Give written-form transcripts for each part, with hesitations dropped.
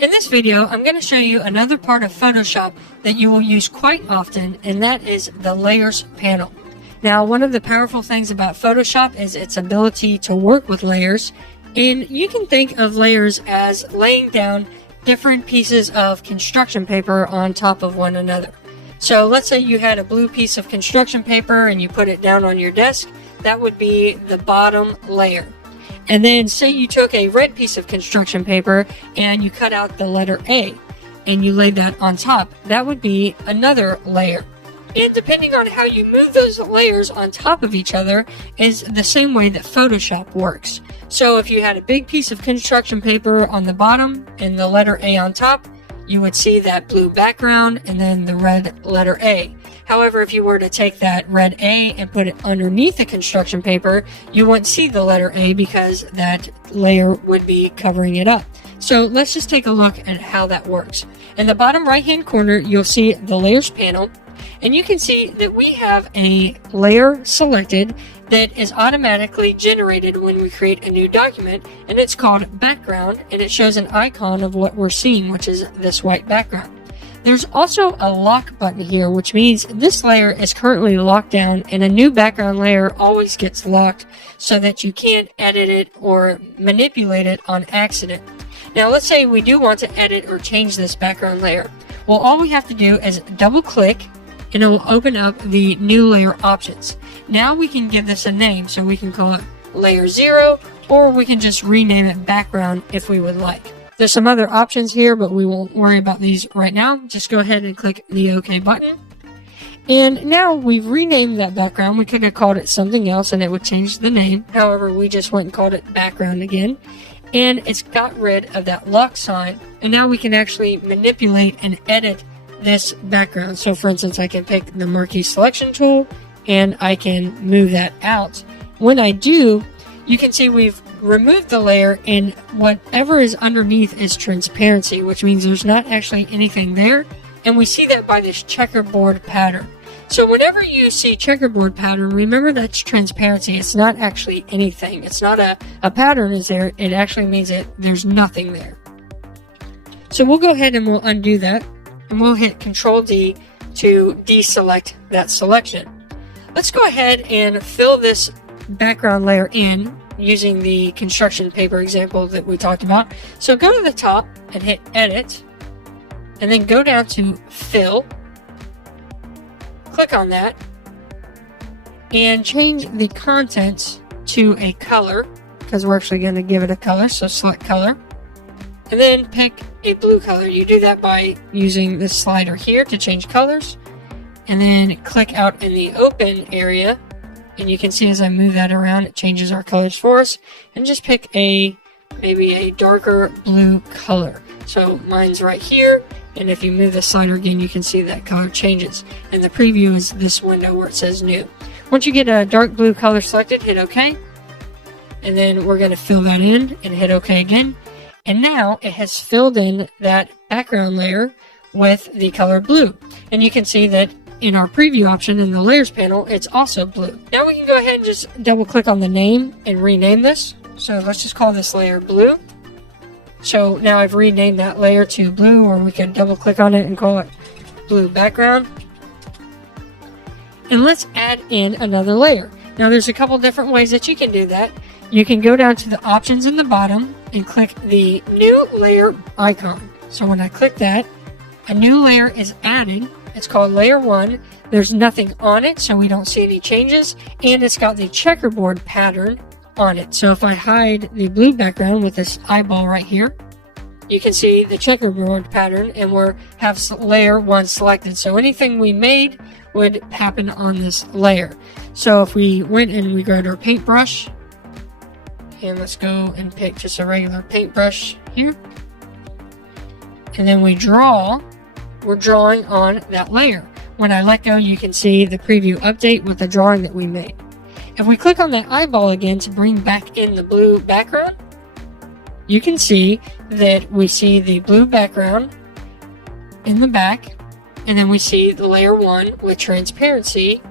In this video, I'm going to show you another part of Photoshop that you will use quite often, and that is the Layers panel. Now, one of the powerful things about Photoshop is its ability to work with layers, and you can think of layers as laying down different pieces of construction paper on top of one another. So let's say you had a blue piece of construction paper and you put it down on your desk. That would be the bottom layer. And then say you took a red piece of construction paper and you cut out the letter A and you laid that on top. That would be another layer. And depending on how you move those layers on top of each other is the same way that Photoshop works. So if you had a big piece of construction paper on the bottom and the letter A on top, you would see that blue background and then the red letter A. However, if you were to take that red A and put it underneath the construction paper, you wouldn't see the letter A because that layer would be covering it up. So let's just take a look at how that works. In the bottom right hand corner, you'll see the Layers panel, and you can see that we have a layer selected that is automatically generated when we create a new document, and it's called background, and it shows an icon of what we're seeing, which is this white background. There's also a lock button here, which means this layer is currently locked down and a new background layer always gets locked so that you can't edit it or manipulate it on accident. Now let's say we do want to edit or change this background layer. Well, all we have to do is double click and it will open up the new layer options. Now we can give this a name, so we can call it layer 0, or we can just rename it background if we would like. There's some other options here, but we won't worry about these right now. Just go ahead and click the OK button. And now we've renamed that background. We could have called it something else and it would change the name. However, we just went and called it background again. And it's got rid of that lock sign. And now we can actually manipulate and edit this background. So for instance, I can pick the marquee selection tool and I can move that out. When I do, you can see we've removed the layer and whatever is underneath is transparency, which means there's not actually anything there. And we see that by this checkerboard pattern. So whenever you see checkerboard pattern, remember that's transparency. It's not actually anything. It's not a pattern is there. It actually means that there's nothing there. So we'll go ahead and we'll undo that. And we'll hit Control D to deselect that selection. Let's go ahead and fill this background layer in using the construction paper example that we talked about. So go to the top and hit Edit, and then go down to Fill. Click on that, and change the contents to a color, because we're actually going to give it a color, so select Color. And then pick a blue color. You do that by using this slider here to change colors. And then click out in the open area. And you can see as I move that around, it changes our colors for us. And just pick maybe a darker blue color. So mine's right here. And if you move the slider again, you can see that color changes. And the preview is this window where it says New. Once you get a dark blue color selected, hit OK. And then we're going to fill that in and hit OK again. And now it has filled in that background layer with the color blue. And you can see that in our preview option in the Layers panel, it's also blue. Now we can go ahead and just double click on the name and rename this. So let's just call this layer blue. So now I've renamed that layer to blue, or we can double click on it and call it blue background. And let's add in another layer. Now there's a couple different ways that you can do that. You can go down to the options in the bottom and click the new layer icon. So when I click that, a new layer is added. It's called layer 1. There's nothing on it, so we don't see any changes. And it's got the checkerboard pattern on it. So if I hide the blue background with this eyeball right here, you can see the checkerboard pattern, and we have layer 1 selected. So anything we made would happen on this layer. So if we went and we grabbed our paintbrush, and let's go and pick just a regular paintbrush here. And then we're drawing on that layer. When I let go, you can see the preview update with the drawing that we made. If we click on that eyeball again to bring back in the blue background, you can see that we see the blue background in the back, and then we see the layer 1 with transparency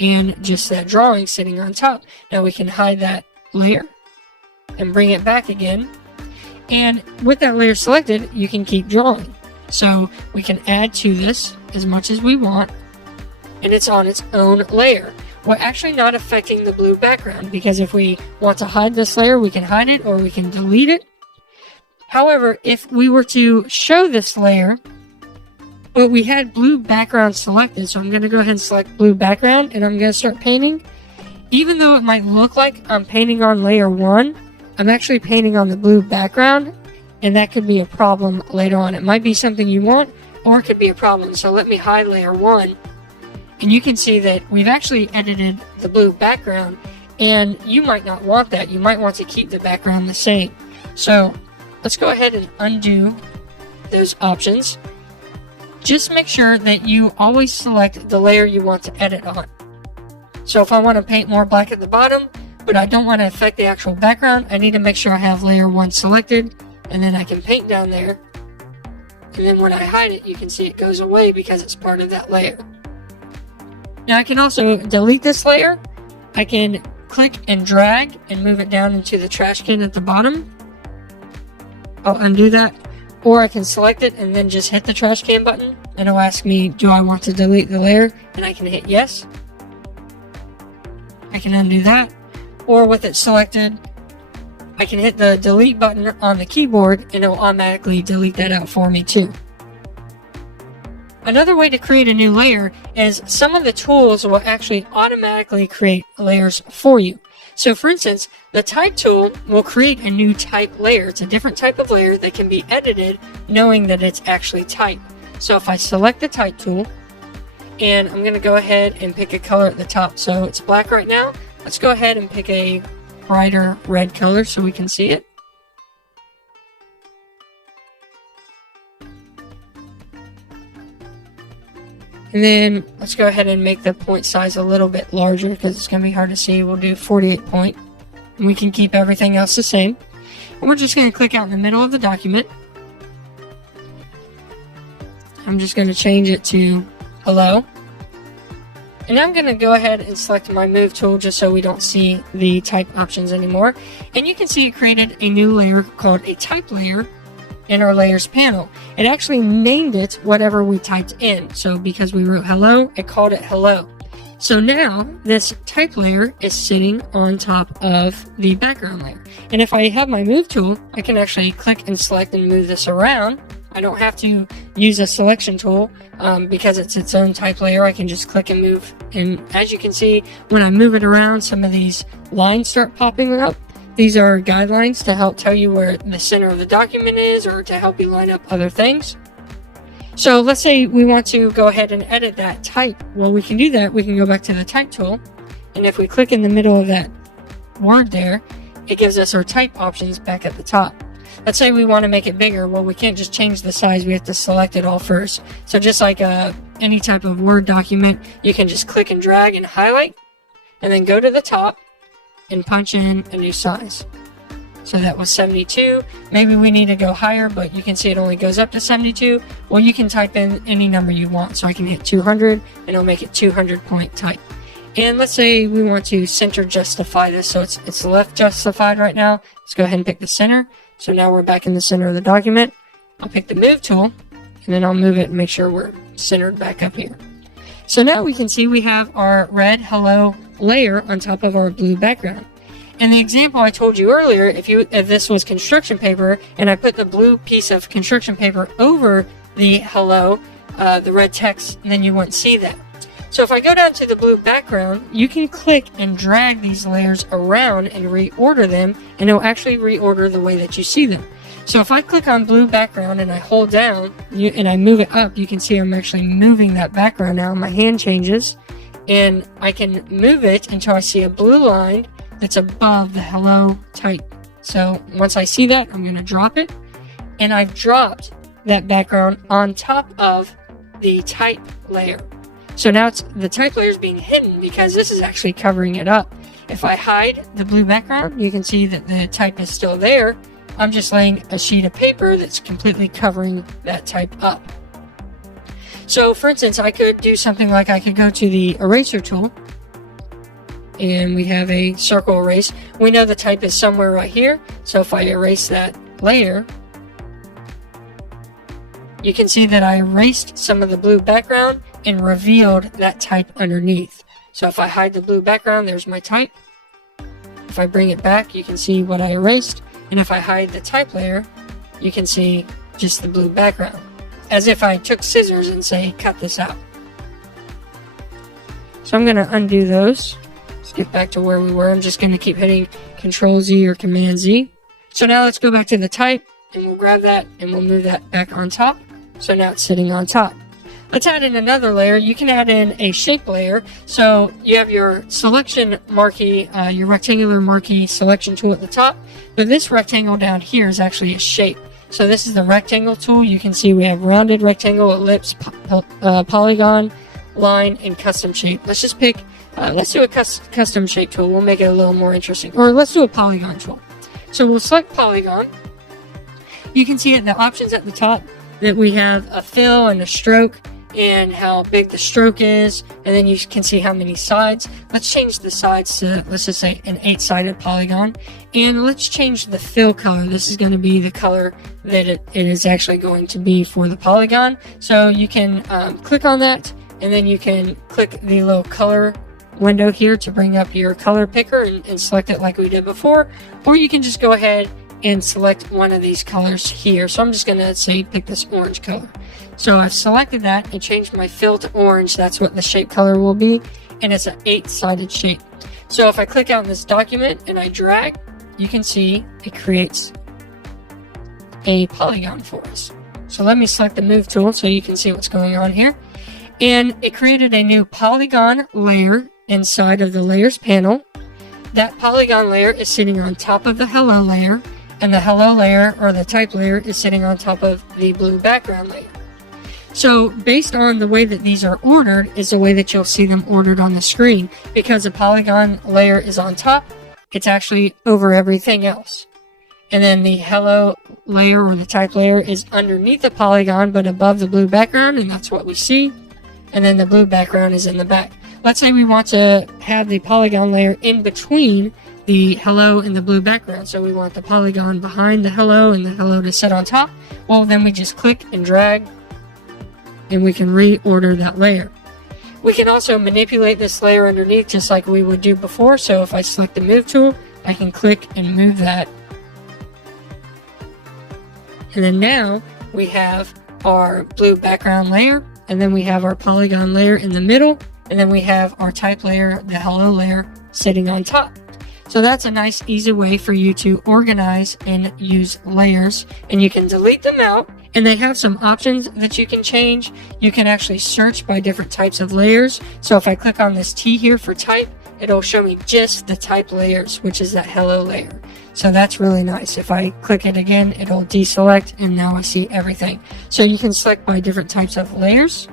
and just that drawing sitting on top. Now we can hide that layer and bring it back again. And with that layer selected, you can keep drawing. So we can add to this as much as we want, and it's on its own layer. We're actually not affecting the blue background, because if we want to hide this layer, we can hide it or we can delete it. However, if we were to show this layer, well, we had blue background selected, so I'm going to go ahead and select blue background, and I'm going to start painting. Even though it might look like I'm painting on layer 1, I'm actually painting on the blue background, and that could be a problem later on. It might be something you want, or it could be a problem. So let me hide layer 1, and you can see that we've actually edited the blue background, and you might not want that. You might want to keep the background the same. So let's go ahead and undo those options. Just make sure that you always select the layer you want to edit on. So if I want to paint more black at the bottom, but I don't want to affect the actual background, I need to make sure I have layer 1 selected, and then I can paint down there. And then when I hide it, you can see it goes away because it's part of that layer. Now I can also delete this layer. I can click and drag and move it down into the trash can at the bottom. I'll undo that. Or I can select it and then just hit the trash can button, and it'll ask me, do I want to delete the layer? And I can hit yes. I can undo that. Or with it selected, I can hit the delete button on the keyboard, and it'll automatically delete that out for me too. Another way to create a new layer is some of the tools will actually automatically create layers for you. So for instance, the type tool will create a new type layer. It's a different type of layer that can be edited knowing that it's actually type. So if I select the type tool, and I'm going to go ahead and pick a color at the top. So it's black right now. Let's go ahead and pick a brighter red color so we can see it. And then let's go ahead and make the point size a little bit larger because it's going to be hard to see. We'll do 48 point. And we can keep everything else the same. And we're just going to click out in the middle of the document. I'm just going to change it to hello. And I'm going to go ahead and select my move tool just so we don't see the type options anymore. And you can see it created a new layer called a type layer in our layers panel. It actually named it whatever we typed in. So because we wrote hello, it called it hello. So now this type layer is sitting on top of the background layer. And if I have my move tool, I can actually click and select and move this around. I don't have to use a selection tool because it's its own type layer. I can just click and move. And as you can see, when I move it around, some of these lines start popping up. These are guidelines to help tell you where the center of the document is or to help you line up other things. So let's say we want to go ahead and edit that type. Well, we can do that. We can go back to the type tool. And if we click in the middle of that word there, it gives us our type options back at the top. Let's say we want to make it bigger. Well, we can't just change the size. We have to select it all first. So just like any type of Word document, you can just click and drag and highlight and then go to the top and punch in a new size. So that was 72. Maybe we need to go higher, but you can see it only goes up to 72. Well, you can type in any number you want. So I can hit 200 and it'll make it 200 point type. And let's say we want to center justify this. So it's left justified right now. Let's go ahead and pick the center. So now we're back in the center of the document. I'll pick the move tool and then I'll move it and make sure we're centered back up here. So now we can see we have our red hello layer on top of our blue background. And the example I told you earlier, if this was construction paper and I put the blue piece of construction paper over the hello, the red text, then you wouldn't see that. So if I go down to the blue background, you can click and drag these layers around and reorder them, and it'll actually reorder the way that you see them. So if I click on blue background and I hold down and I move it up, you can see I'm actually moving that background now. My hand changes and I can move it until I see a blue line that's above the hello type. So once I see that, I'm going to drop it, and I've dropped that background on top of the type layer. So now the type layer is being hidden because this is actually covering it up. If I hide the blue background, you can see that the type is still there. I'm just laying a sheet of paper that's completely covering that type up. So for instance, I could do something like I could go to the eraser tool and we have a circle erase. We know the type is somewhere right here. So if I erase that layer, you can see that I erased some of the blue background and revealed that type underneath. So if I hide the blue background, there's my type. If I bring it back, you can see what I erased. And if I hide the type layer, you can see just the blue background, as if I took scissors and say, cut this out. So I'm going to undo those. Let's get back to where we were. I'm just going to keep hitting Control Z or Command Z. So now let's go back to the type, and we'll grab that and we'll move that back on top. So now it's sitting on top. Let's add in another layer. You can add in a shape layer. So you have your selection marquee, your rectangular marquee selection tool at the top. But this rectangle down here is actually a shape. So this is the rectangle tool. You can see we have rounded, rectangle, ellipse, polygon, line, and custom shape. Let's just pick, let's do a custom shape tool. We'll make it a little more interesting. Or let's do a polygon tool. So we'll select polygon. You can see it in the options at the top that we have a fill and a stroke, and how big the stroke is, and then you can see how many sides. Let's change the sides to, let's just say, an 8-sided polygon, and let's change the fill color. This is going to be the color that it is actually going to be for the polygon. So you can click on that, and then you can click the little color window here to bring up your color picker and select it like we did before, or you can just go ahead and select one of these colors here. So I'm just going to say pick this orange color. So I've selected that and changed my fill to orange. That's what the shape color will be, and it's an 8-sided shape. So if I click on this document and I drag, you can see it creates a polygon for us. So let me select the move tool so you can see what's going on here. And it created a new polygon layer inside of the layers panel. That polygon layer is sitting on top of the hello layer, and the hello layer or the type layer is sitting on top of the blue background layer. So based on the way that these are ordered is the way that you'll see them ordered on the screen. Because the polygon layer is on top, it's actually over everything else. And then the hello layer or the type layer is underneath the polygon but above the blue background, and that's what we see. And then the blue background is in the back. Let's say we want to have the polygon layer in between the hello and the blue background. So we want the polygon behind the hello and the hello to sit on top. Well, then we just click and drag, and we can reorder that layer. We can also manipulate this layer underneath just like we would do before. So if I select the move tool, I can click and move that. And then now we have our blue background layer, and then we have our polygon layer in the middle, and then we have our type layer, the hello layer, sitting on top. So that's a nice, easy way for you to organize and use layers, and you can delete them out. And they have some options that you can change. You can actually search by different types of layers. So if I click on this T here for type, it'll show me just the type layers, which is that hello layer. So that's really nice. If I click it again, it'll deselect, and now I see everything. So you can select by different types of layers.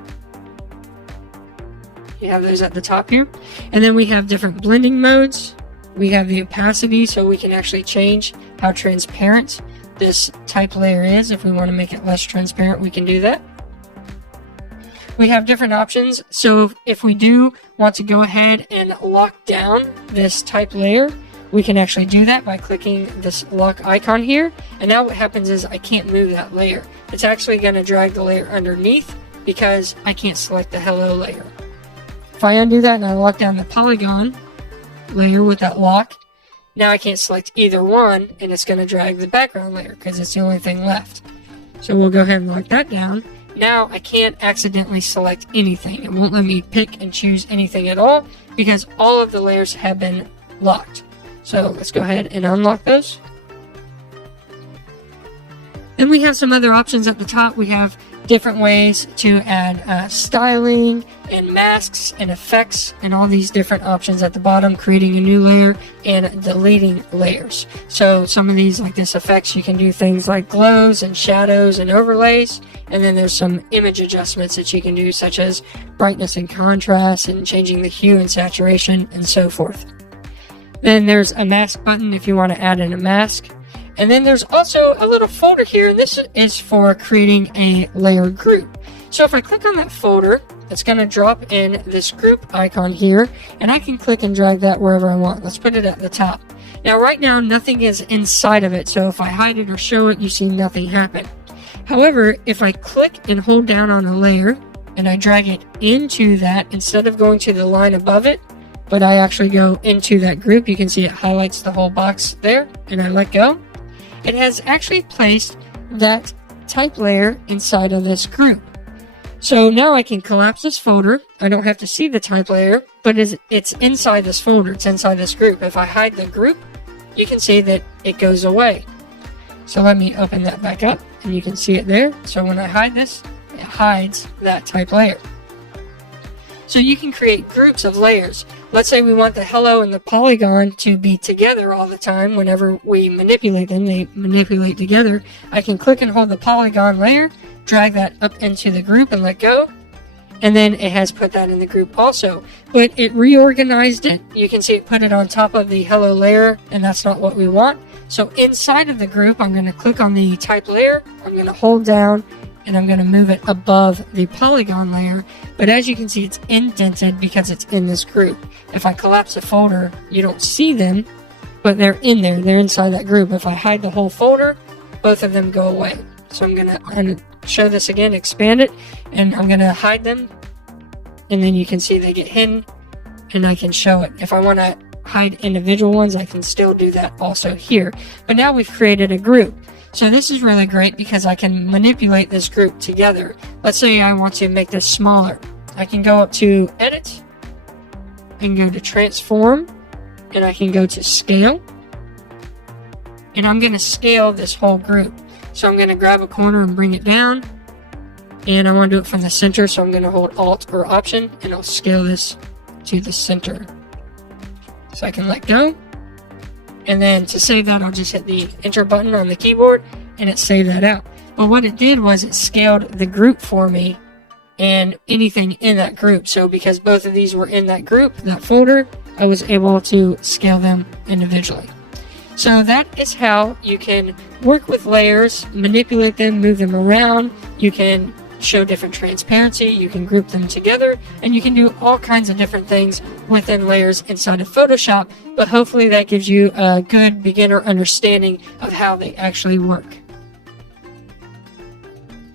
You have those at the top here. And then we have different blending modes. We have the opacity, so we can actually change how transparent this type layer is. If we want to make it less transparent, we can do that. We have different options. So if we do want to go ahead and lock down this type layer, we can actually do that by clicking this lock icon here. And now what happens is I can't move that layer. It's actually going to drag the layer underneath because I can't select the hello layer. If I undo that and I lock down the polygon layer with that lock, now I can't select either one, and it's going to drag the background layer because it's the only thing left. So we'll go ahead and lock that down. Now I can't accidentally select anything. It won't let me pick and choose anything at all because all of the layers have been locked. So let's go ahead and unlock those. Then we have some other options at the top. We have different ways to add styling and masks and effects and all these different options at the bottom, creating a new layer and deleting layers. So some of these, like this effects, you can do things like glows and shadows and overlays. And then there's some image adjustments that you can do, such as brightness and contrast and changing the hue and saturation and so forth. Then there's a mask button if you want to add in a mask. And then there's also a little folder here, and this is for creating a layer group. So if I click on that folder, it's going to drop in this group icon here, and I can click and drag that wherever I want. Let's put it at the top. Now right now nothing is inside of it, so if I hide it or show it, you see nothing happen. However, if I click and hold down on a layer and I drag it into that, instead of going to the line above it, but I actually go into that group, you can see it highlights the whole box there, and I let go. It has actually placed that type layer inside of this group. So now I can collapse this folder. I don't have to see the type layer, but it's inside this folder. It's inside this group. If I hide the group, you can see that it goes away. So let me open that back up, and you can see it there. So when I hide this, it hides that type layer. So you can create groups of layers. Let's say we want the hello and the polygon to be together all the time. Whenever we manipulate them, they manipulate together. I can click and hold the polygon layer, drag that up into the group and let go. And then it has put that in the group also. But it reorganized it. You can see it put it on top of the hello layer, and that's not what we want. So inside of the group, I'm going to click on the type layer. I'm going to hold down, and I'm going to move it above the polygon layer. But as you can see, it's indented because it's in this group. If I collapse a folder, you don't see them, but they're in there. They're inside that group. If I hide the whole folder, both of them go away. So I'm going to show this again, expand it, and I'm going to hide them. And then you can see they get hidden, and I can show it. If I want to hide individual ones, I can still do that also here. But now we've created a group. So this is really great because I can manipulate this group together. Let's say I want to make this smaller. I can go up to Edit and go to Transform, and I can go to Scale. And I'm going to scale this whole group. So I'm going to grab a corner and bring it down. And I want to do it from the center, so I'm going to hold Alt or Option, and I'll scale this to the center. So I can let go. And then to save that, I'll just hit the Enter button on the keyboard, and it saved that out. But what it did was it scaled the group for me and anything in that group. So because both of these were in that group, that folder, I was able to scale them individually. So that is how you can work with layers, manipulate them, move them around. You can show different transparency, you can group them together, and you can do all kinds of different things within layers inside of Photoshop. But hopefully that gives you a good beginner understanding of how they actually work.